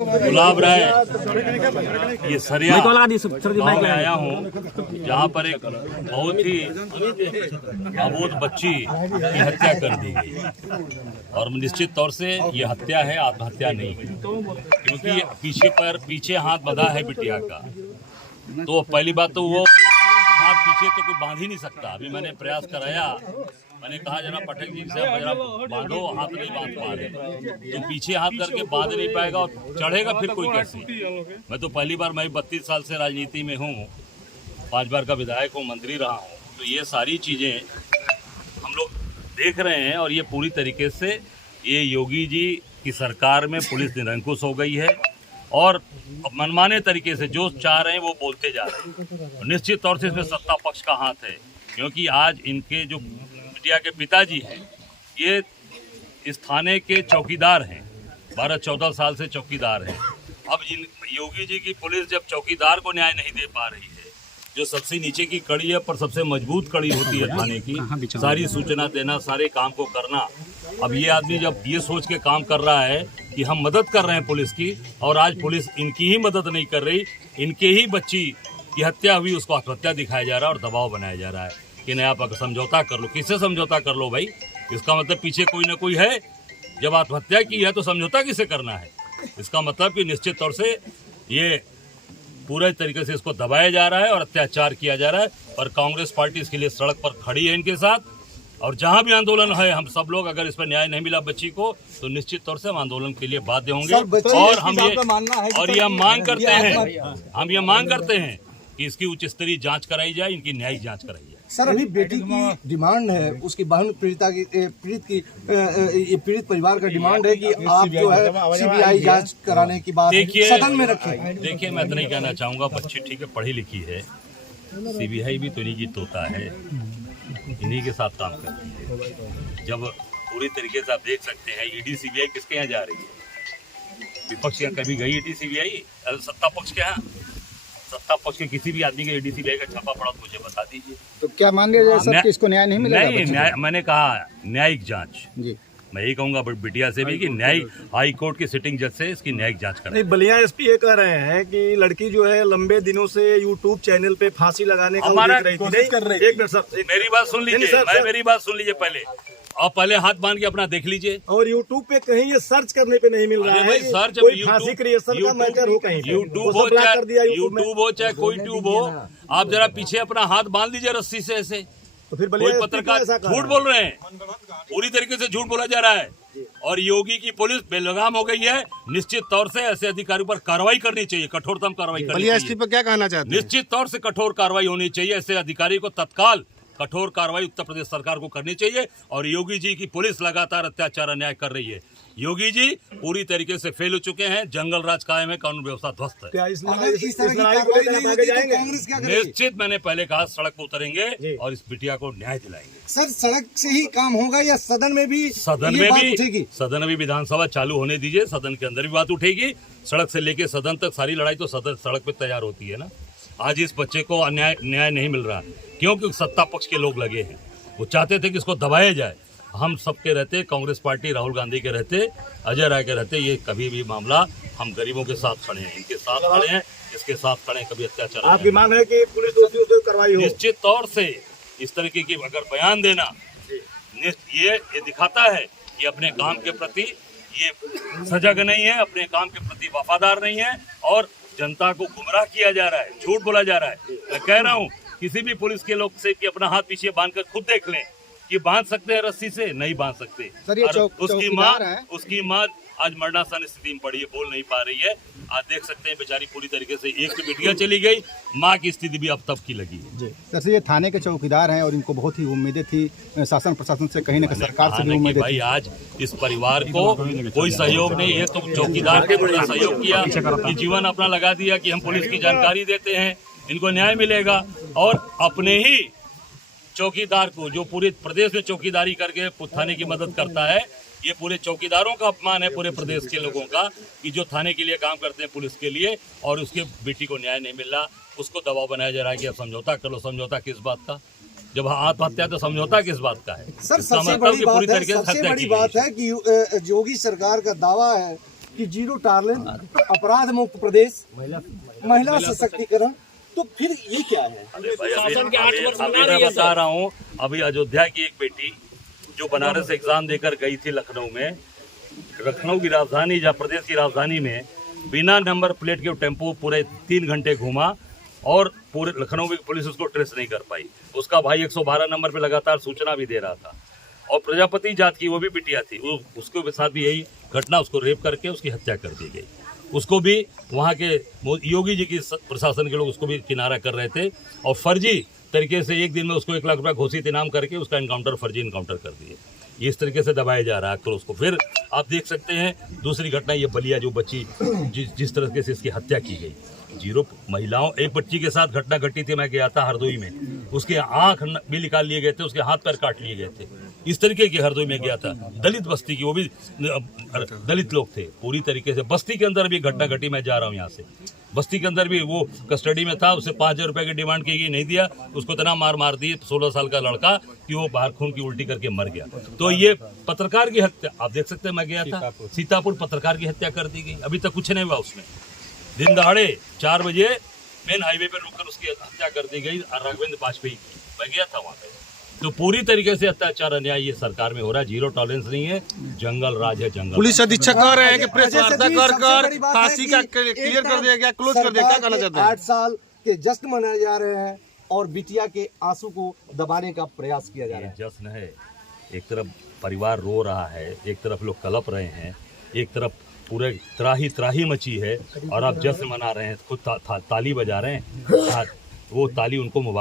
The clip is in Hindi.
गुलाब राय ये सरिया गाँव में आया हूँ, जहाँ पर एक बहुत ही अबोध बच्ची की हत्या कर दी गई और निश्चित तौर से ये हत्या है, आत्महत्या नहीं है, क्योंकि पीछे हाथ बंधा है बिटिया का। तो पहली बात तो वो हाथ पीछे तो कोई बांध ही नहीं सकता। अभी मैंने प्रयास कराया, मैंने कहा जरा पटक जी से जरा बांधो, हाथ नहीं बांध पा रहे, तो पीछे हाथ करके बांध नहीं पाएगा और चढ़ेगा फिर कोई कैसे। मैं तो पहली बार, मैं 32 साल से राजनीति में हूँ, 5 बार का विधायक हूँ, मंत्री रहा हूँ, तो ये सारी चीज़ें हम लोग देख रहे हैं। और ये पूरी तरीके से ये योगी जी की सरकार में पुलिस निरंकुश हो गई है और मनमाने तरीके से जो चाह रहे हैं वो बोलते जा रहे हैं। निश्चित तौर से इसमें सत्ता पक्ष का हाथ है, क्योंकि आज इनके जो बिटिया के पिताजी हैं, ये इस थाने के चौकीदार हैं, 12-14 साल से चौकीदार हैं। अब इन योगी जी की पुलिस जब चौकीदार को न्याय नहीं दे पा रही है, जो सबसे नीचे की कड़ी है पर सबसे मजबूत कड़ी होती है थाने की, सारी सूचना देना, सारे काम को करना। अब ये आदमी जब ये सोच के काम कर रहा है कि हम मदद कर रहे हैं पुलिस की, और आज पुलिस इनकी ही मदद नहीं कर रही, इनके ही बच्ची की हत्या हुई, उसको आत्महत्या दिखाया जा रहा है और दबाव बनाया जा रहा है कि नहीं आप समझौता कर लो। किससे समझौता कर लो भाई? इसका मतलब पीछे कोई ना कोई है। जब आत्महत्या की है तो समझौता किसे करना है? इसका मतलब कि निश्चित तौर से ये पूरे तरीके से इसको दबाया जा रहा है और अत्याचार किया जा रहा है। और कांग्रेस पार्टी इसके लिए सड़क पर खड़ी है इनके साथ, और जहां भी आंदोलन है, हम सब लोग अगर इस पर न्याय नहीं मिला बच्ची को, तो निश्चित तौर से हम आंदोलन के लिए बाध्य होंगे। और हम ये मांग करते हैं कि इसकी उच्च स्तरीय जांच कराई जाए, इनकी न्यायिक जांच कराई जाए। सर, अभी बेटी की डिमांड है, उसकी बहन पीड़ित परिवार का डिमांड है कि आप जो है सीबीआई जांच कराने की बात सदन में रखें। देखिए, मैं तो नहीं कहना चाहूँगा, बच्ची ठीक है, पढ़ी लिखी है, सीबीआई भी तो इन्हीं की तोता है, इन्हीं के साथ काम करती है। जब पूरी तरीके से आप देख सकते हैं, ईडी सीबीआई किसके यहाँ जा रही है? विपक्ष यहाँ कभी गई ईडी सीबीआई? सत्ता पक्ष के यहाँ, सत्ता पक्ष के किसी भी आदमी के ईडी सीबीआई का छापा पड़ा तो मुझे बता दीजिए। तो क्या मान लिया जाए सर कि इसको न्याय नहीं मिलेगा? नहीं, मैंने कहा न्यायिक जांच जी। मैं यही कहूंगा बिटिया से भी कि न्यायिक, हाई कोर्ट की सिटिंग जज से इसकी न्यायिक जांच करें। बलिया एसपी ये कह रहे हैं कि लड़की जो है लंबे दिनों से यूट्यूब चैनल पे फांसी लगाने का कोशिश कर रही है। एक मिनट सर, मेरी बात सुन लीजिए, मेरी बात सुन लीजिए पहले, और पहले हाथ बांध के अपना देख लीजिए। और यूट्यूब पे कहीं ये सर्च करने पे नहीं मिल रहा है, सर्च कोई फांसी क्रिएशन का मैटर हो, कहीं यूट्यूब हो चाहे कोई ट्यूब हो, आप जरा पीछे अपना हाथ बांध लीजिए रस्सी से ऐसे। तो फिर कोई पत्रकार झूठ बोल रहे हैं, पूरी तरीके से झूठ बोला जा रहा है। और योगी की पुलिस बेलगाम हो गई है। निश्चित तौर से ऐसे अधिकारियों पर कार्रवाई करनी चाहिए, कठोरतम कार्रवाई करनी चाहिए। एसपी पर क्या कहना चाहते हैं? निश्चित तौर से कठोर कार्रवाई होनी चाहिए, ऐसे अधिकारी को तत्काल कठोर कार्रवाई उत्तर प्रदेश सरकार को करनी चाहिए। और योगी जी की पुलिस लगातार अत्याचार अन्याय कर रही है। योगी जी पूरी तरीके से फेल हो चुके हैं, जंगल राज कायम है, कानून व्यवस्था ध्वस्त है। निश्चित, मैंने पहले कहा सड़क पर उतरेंगे और इस बिटिया को न्याय दिलाएंगे। सर, सड़क से ही काम होगा या सदन में भी उठेगी? सदन में विधानसभा चालू होने दीजिए, सदन के अंदर भी बात उठेगी। सड़क से लेके सदन तक सारी लड़ाई तो सड़क पे तैयार होती है ना। आज इस बच्चे को न्याय नहीं मिल रहा, क्योंकि सत्ता पक्ष के लोग लगे हैं, वो चाहते थे कि इसको दबाया जाए। हम सबके रहते, कांग्रेस पार्टी राहुल गांधी के रहते, अजय राय के रहते, ये कभी भी मामला, हम गरीबों के साथ खड़े हैं, इनके साथ खड़े हैं, इसके साथ खड़े हैं, कभी अत्याचार। आपकी मांग है कि पुलिस दोषियों से कार्रवाई हो? निश्चित तौर से इस तरीके की अगर बयान देना, ये दिखाता है कि अपने काम के प्रति ये सजग नहीं है, अपने काम के प्रति वफादार नहीं है, और जनता को गुमराह किया जा रहा है, झूठ बोला जा रहा है। मैं कह रहा हूँ किसी भी पुलिस के लोग से कि अपना हाथ पीछे बांधकर खुद देख लें कि बांध सकते हैं रस्सी से, नहीं बांध सकते। उसकी माँ आज मरणासन स्थिति में पड़ी है, बोल नहीं पा रही है। आज देख सकते हैं बेचारी पूरी तरीके से, एक तो बिटिया चली गई, माँ की स्थिति भी अब तब की लगी है। जैसे ये थाने के चौकीदार हैं और इनको बहुत ही उम्मीदें थी शासन प्रशासन से, कहीं न कहीं सरकार से भी उम्मीदें। भाई आज इस परिवार को कोई सहयोग नहीं है, तो चौकीदार ने बड़ा सहयोग किया कि जीवन अपना लगा दिया कि हम पुलिस की जानकारी देते हैं, इनको न्याय मिलेगा। और अपने ही चौकीदार को, जो पूरे प्रदेश में चौकीदारी करके थाने की मदद करता है, ये पूरे चौकीदारों का अपमान है पूरे प्रदेश के लोगों का, कि जो थाने के लिए काम करते हैं पुलिस के लिए, और उसके बेटी को न्याय नहीं मिल रहा, उसको दबाव बनाया जा रहा है कि अब समझौता कर लो। समझौता किस बात का? जब आत्महत्या तो समझौता किस बात का है? सर, सबसे बड़ी बात है कि योगी सरकार का दावा है कि जीरो टॉलरेंस, अपराध मुक्त प्रदेश, महिला सशक्तिकरण, तो फिर ये क्या है? अभी मैं बता रहा हूँ, अभी अयोध्या की एक बेटी जो बनारस एग्जाम देकर गई थी लखनऊ की राजधानी या प्रदेश की राजधानी में, बिना नंबर प्लेट के टेम्पो पूरे 3 घंटे घूमा और पूरे लखनऊ की पुलिस उसको ट्रेस नहीं कर पाई। उसका भाई 112 नंबर पे लगातार सूचना भी दे रहा था। और प्रजापति जात की वो भी बिटिया थी, उसके साथ भी यही घटना, उसको रेप करके उसकी हत्या कर दी गई। उसको भी वहाँ के योगी जी की प्रशासन के लोग उसको भी किनारा कर रहे थे और फर्जी तरीके से एक दिन में उसको 1 लाख रुपया घोषित इनाम करके उसका फर्जी इनकाउंटर कर दिए। इस तरीके से दबाया जा रहा है तो उसको। फिर आप देख सकते हैं दूसरी घटना, ये बलिया जो बच्ची जिस तरीके से इसकी हत्या की गई, जीरो महिलाओं, एक बच्ची के साथ घटना घटी थी। मैं गया था हरदोई में, उसके आंख भी निकाल लिए गए थे, उसके हाथ पैर काट लिए गए थे। इस तरीके की हरदोई में गया था, दलित बस्ती की, वो भी दलित लोग थे। पूरी तरीके से बस्ती के अंदर भी घटना घटी। मैं जा रहा हूँ यहाँ से, बस्ती के अंदर भी वो कस्टडी में था, उससे 5,000 रुपए की डिमांड की गई, नहीं दिया। उसको इतना मार दिए 16 साल का लड़का कि वो बाहर खून की उल्टी करके मर गया। तो ये पत्रकार की हत्या आप देख सकते हैं। मैं गया था सीतापुर, पत्रकार की हत्या कर दी गई, अभी तक कुछ नहीं हुआ उसमें। दिन दहाड़े 4 बजे मेन हाईवे पर रुककर उसकी हत्या कर दी गई राघवेंद्र वाजपेयी की। मैं गया था वहाँ पे। तो पूरी तरीके से अत्याचार अन्याय ये सरकार में हो रहा है। जीरो टॉलरेंस नहीं है, जंगल राज है, जंगल। पुलिस अधीक्षक कह रहे हैं कि प्रेस वार्ता कर फांसी का क्लियर कर दिया गया, क्लोज कर दिया। क्या कहना चाहते हैं? 8 साल के जश्न मनाए जा रहे हैं और बिटिया के आंसू को दबाने का प्रयास किया जा रहा है। जश्न है, एक तरफ परिवार रो रहा है, एक तरफ लोग कलप रहे हैं, एक तरफ पूरे त्राही मची है और आप जश्न मना रहे हैं, खुद ताली बजा रहे हैं। वो ताली उनको